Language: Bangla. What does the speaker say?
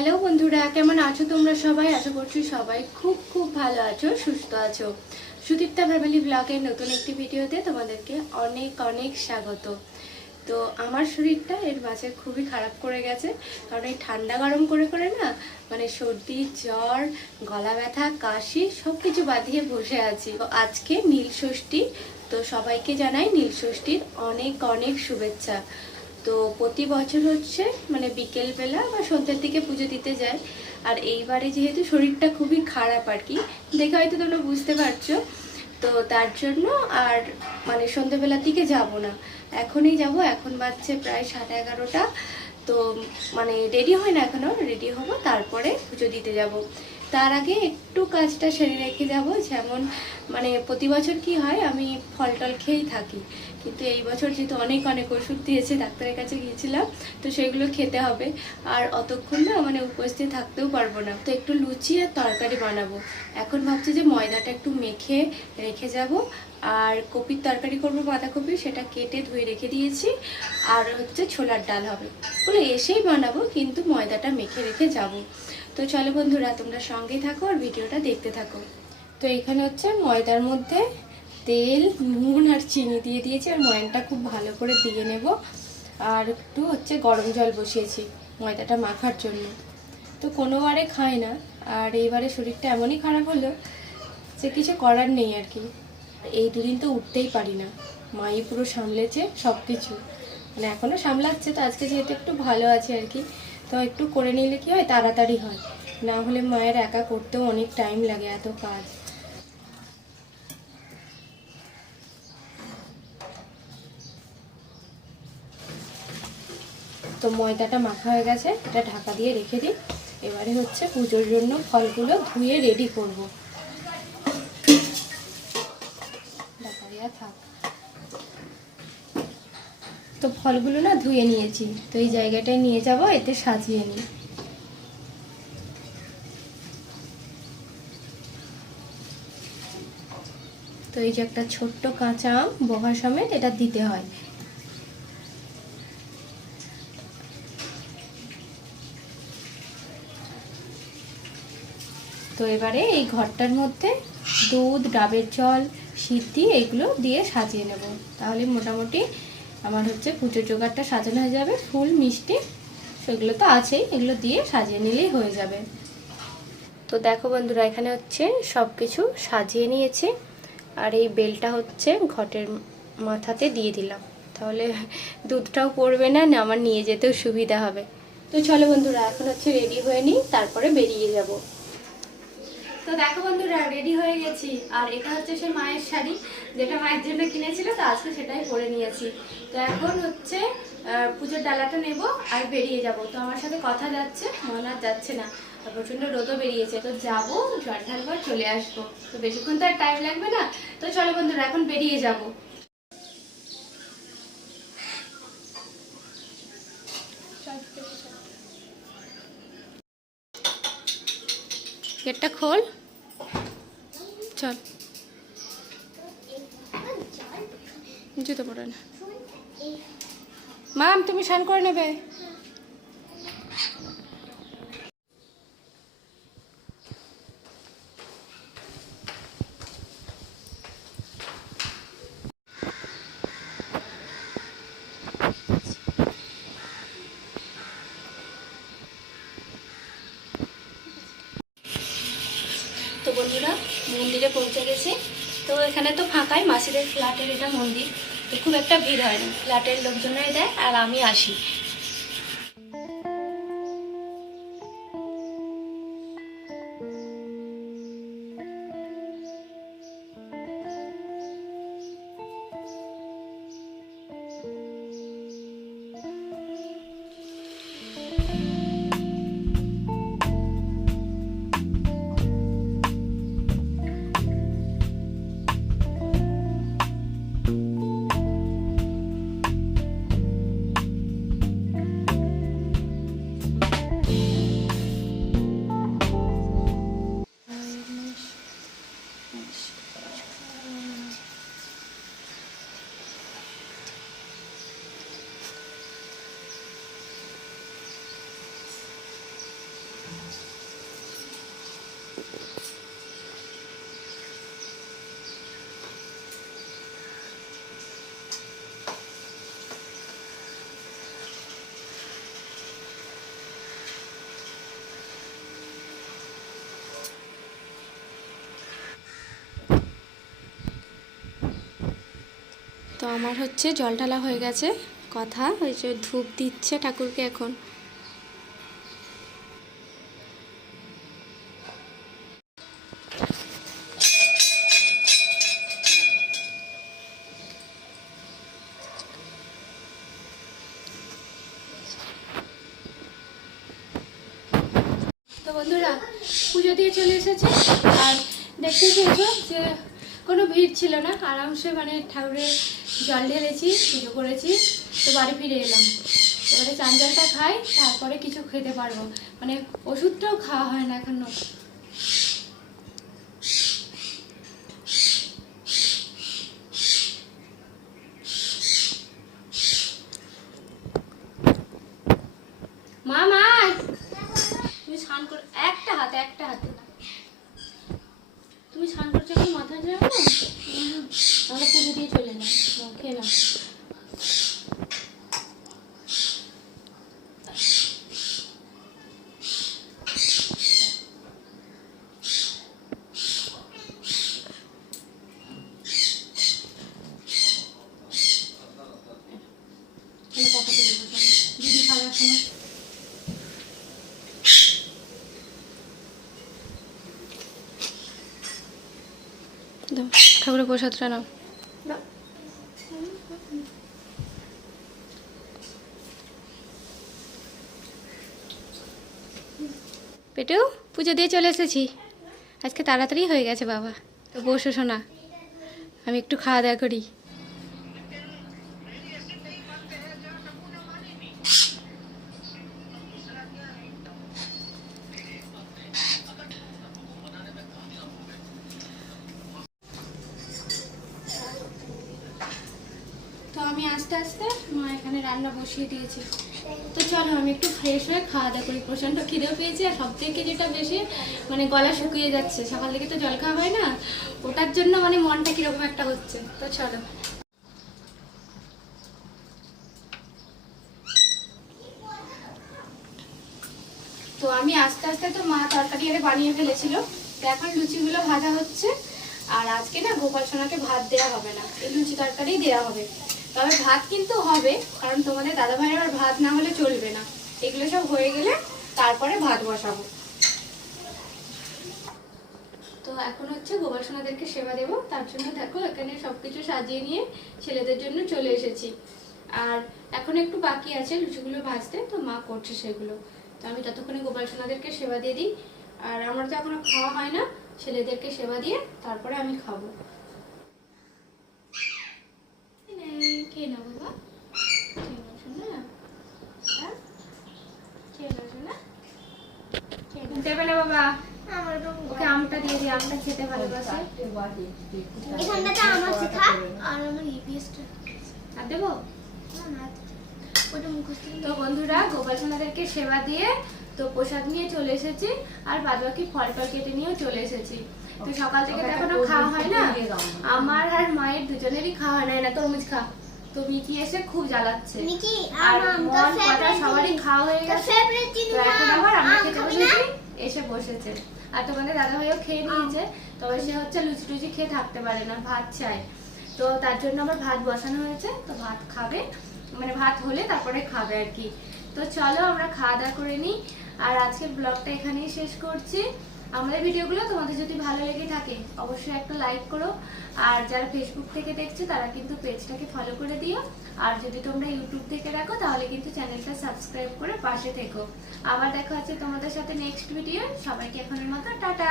হ্যালো বন্ধুরা, কেমন আছো তোমরা সবাই? আশা করছি সবাই খুব খুব ভালো আছো, সুস্থ আছো। সুদীপ্তা ফ্যামিলি ব্লগের নতুন একটি ভিডিওতে তোমাদেরকে অনেক অনেক স্বাগত। তো আমার শরীরটা এর মাঝে খুবই খারাপ করে গেছে, কারণ এই ঠান্ডা গরম করে করে না মানে সর্দি, জ্বর, গলা ব্যথা, কাশি সব কিছু বাঁধিয়ে বসে আছি। তো আজকে নীল ষষ্ঠী, তো সবাইকে জানাই নীল ষষ্ঠীর অনেক অনেক শুভেচ্ছা। তো প্রতি বছর হচ্ছে মানে বিকেলবেলা বা সন্ধ্যের দিকে পুজো দিতে যায়। আর এইবারে যেহেতু শরীরটা খুবই খারাপ আর কি, দেখে হয়তো তোমরা বুঝতে পারছো, তো তার জন্য আর মানে সন্ধ্যেবেলার দিকে যাব না, এখনই যাব। এখন বাজছে প্রায় 11:30। তো মানে রেডি হয় না এখনও, রেডি হব, তারপরে পুজো দিতে যাব। তার আগে একটু কাজটা সেরে রেখে যাব। যেমন মানে প্রতি বছর কি হয়, আমি ফল টল খেয়েই থাকি, কিন্তু এই বছর যেহেতু অনেক অনেক ওষুধ দিয়েছে, ডাক্তারের কাছে গিয়েছিলাম, তো সেগুলো খেতে হবে। আর অতক্ষণ না মানে উপস্থিত থাকতেও পারবো না, তো একটু লুচি আর তরকারি বানাবো। এখন ভাবছি যে ময়দাটা একটু মেখে রেখে যাব। আর কপির তরকারি করবো, বাঁধাকপি, সেটা কেটে ধুয়ে রেখে দিয়েছি। আর হচ্ছে ছোলার ডাল হবে, ওগুলো এসেই বানাবো, কিন্তু ময়দাটা মেখে রেখে যাব। তো চলো বন্ধুরা, তোমরা সঙ্গেই থাকো আর ভিডিওটা দেখতে থাকো। তো এখানে হচ্ছে ময়দার মধ্যে তেল, নুন আর চিনি দিয়ে দিয়েছি, আর ময়ানটা খুব ভালো করে দিয়ে নেব। আর একটু হচ্ছে গরম জল বসিয়েছি ময়দাটা মাখার জন্য। তো কোনোবারে খাই না, আর এইবারে শরীরটা এমনই খারাপ হলো যে কিছু করার নেই আর কি। এই দুদিন তো উঠতেই পারি না, মাই পুরো সামলেছে সব কিছু, মানে এখনও সামলাচ্ছে। তো আজকে যেহেতু একটু ভালো আছে আর কি, তো একটু করে নিলে কি হয়, তাড়াতাড়ি হয়। না হলে মায়ের একা করতেও অনেক টাইম লাগে, এত কাজ। তো ময়দাটা মাখা হয়ে গেছে, এটা ঢাকা দিয়ে রেখে দিই। এবারে হচ্ছে পুজোর জন্য ফলগুলো ধুয়ে রেডি করব। থাক, তো ফলগুলো না ধুয়ে নিয়েছি, তো এই জায়গাটায় নিয়ে যাব, এতে সাজিয়ে নিই। তো এই যে একটা ছোট্ট কাঁচা আম বহা সমেত এটা দিতে হয়। তো এবারে এই ঘরটার মধ্যে দুধ, ডাবের জল, সিদ্ধি এগুলো দিয়ে সাজিয়ে নেব, তাহলে মোটামুটি আমার হচ্ছে পুজোর জোগাড়টা সাজানো হয়ে যাবে। ফুল, মিষ্টি সেগুলো তো আছেই, এগুলো দিয়ে সাজিয়ে নিলেই হয়ে যাবে। তো দেখো বন্ধুরা, এখানে হচ্ছে সব কিছু সাজিয়ে নিয়েছি, আর এই বেলটা হচ্ছে ঘটের মাথাতে দিয়ে দিলাম, তাহলে দুধটাও পড়বে না, আমার নিয়ে যেতেও সুবিধা হবে। তো চলো বন্ধুরা, এখন হচ্ছে রেডি হয়ে নিই, তারপরে বেরিয়ে যাব। তো দেখো বন্ধুরা, রেডি হয়ে গেছি। আর এটা হচ্ছে সে মায়ের শাড়ি, যেটা মায়ের জন্য কিনেছিল, তো আজকে সেটাই পরে নিয়েছি। তো এখন হচ্ছে পুজোর ডালাটা নেব আর বেরিয়ে যাব। তো আমার সাথে কথা যাচ্ছে, মনে আর যাচ্ছে না, প্রচন্ড রোদও বেরিয়েছে। তো যাবো, জল ঢালবো, চলে আসবো। তো বেশিক্ষণ তো আর টাইম লাগবে না। তো চলো বন্ধুরা, এখন বেরিয়ে যাব। গেটটা খোল, চল। জুতো পরে না, মাম তুমি স্নান করে নেবে। তো বন্ধুরা, মন্দিরে পৌঁছে গেছি। তো এখানে তো ফাঁকাই, মাসিদের ফ্ল্যাটের এটা মন্দির, তো খুব একটা ভিড় হয় না, ফ্ল্যাটের লোকজনরাই দেয় আর আমি আসি। তো আমার হচ্ছে জল ঢালা হয়ে গেছে, কথা ওই যে ধূপ দিচ্ছে ঠাকুরকে এখন। তো বন্ধুরা পুজো দিয়ে চলে এসেছে, আর দেখতে পেয়েছো যে কোনো ভিড় ছিল না, আরামসে মানে ঠাকুরের জল ঢেলেছি, পুজো করেছি, তো বাড়ি ফিরে এলাম। এবারে চান জলটা খাই, তারপরে কিছু খেতে পারবো, মানে ওষুধটাও খাওয়া হয় না এখনো। মা মা তুমি স্নান কর, একটা হাতে না, তুমি স্নান করছো এখন, মাথা যাবে না, তাহলে পুজো দিয়ে চলে না, খেয়ে নাও। দিদি খাবার সময় ঠাকুরের প্রসাদটা নাও। পেটু পুজো দিয়ে চলে এসেছি, আজকে তাড়াতাড়ি হয়ে গেছে বাবা। তো বসো শোনা, আমি একটু খাওয়া দাওয়া করি। তো আমি আস্তে আস্তে মা এখানে রান্না বসিয়ে দিয়েছি। তো চলো আমি একটু ফ্রেশ হয়ে খাওয়া দাওয়া করি, প্রচণ্ড খিদেও পেয়েছি, আর সব থেকে যেটা বেশি মানে গলা শুকিয়ে যাচ্ছে, সকাল থেকে তো জল খাওয়া হয় না, ওটার জন্য মানে মনটা কিরকম একটা হচ্ছে। তো চলো। তো আমি আস্তে আস্তে, তো মা তরকারি আরে বানিয়ে ফেলেছিল, তো এখন লুচিগুলো ভাজা হচ্ছে। আর আজকে না গোপাল সোনাকে ভাত দেওয়া হবে না, এই লুচি তরকারি দেওয়া হবে। তবে ভাত কিন্তু হবে, কারণ তোমাদের দাদা ভাইয়ের আবার ভাত না হলে চলবে না। এগুলো সব হয়ে গেলে তারপরে ভাত বসাবো। তো এখন হচ্ছে গোপাল সোনাদেরকে সেবা দেবো, তার জন্য দেখো এখানে সবকিছু সাজিয়ে নিয়ে ছেলেদের জন্য চলে এসেছি। আর এখন একটু বাকি আছে লুচিগুলো ভাজতে, তো মা করছে সেগুলো। তো আমি ততক্ষণে গোপাল সোনাদেরকে সেবা দিয়ে দিই, আর আমার তো এখনো খাওয়া হয় না, ছেলেদেরকে সেবা দিয়ে তারপরে আমি খাবো। খেয়ে নাও বাবা, খেয়ে নাও শোনা, খেয়ে নাও শোনা, দেবে না বাবা, ওকে আমটা দিয়ে দিই, আমটা খেতে ভালোবাসে। এখানটাতে আম আছে, খা। আর আমার ইপিএসটা আর দেবো না, ওটা মুখস্থ। তো বন্ধুরা গোপাল সোনাদেরকে সেবা দিয়ে তো প্রসাদ নিয়ে চলে এসেছি, আর বাদবাকি ফল টল কেটে নিয়েও চলে এসেছি। তো সকাল থেকে তো এখনো খাওয়া হয় না, আমার আর মায়ের দুজনেরই খাওয়া হয় না। না তরমুজ খা। তো মিকি এসে খুব জ্বালাচ্ছে, মিকি আর মন কথা সবারই খাওয়া হয়ে গেছে, তো এখন আবার আমরা খেতে বসেছি, এসে বসেছে। আর তোমাদের দাদা ভাইও খেয়ে নিয়েছে, তবে সে হচ্ছে লুচি টুচি খেয়ে থাকতে পারে না, ভাত চাই। তো তার জন্য আবার ভাত বসানো হয়েছে, তো ভাত খাবে, মানে ভাত হলে তারপরে খাবে আর কি। তো চলো আমরা খাওয়া দাওয়া করে নিই, আর আজকের ব্লগটা এখানেই শেষ করছি। আমাদের ভিডিওগুলো তোমাদের যদি ভালো লেগে থাকে অবশ্যই একটা লাইক করো, আর যারা ফেসবুক থেকে দেখছো তারা কিন্তু পেজটাকে ফলো করে দিও, আর যদি তোমরা ইউটিউব থেকে দেখো তাহলে কিন্তু চ্যানেলটা সাবস্ক্রাইব করে পাশে থেকো। আবার দেখা হচ্ছে তোমাদের সাথে নেক্সট ভিডিও। সবাইকে এখনের মতো টাটা।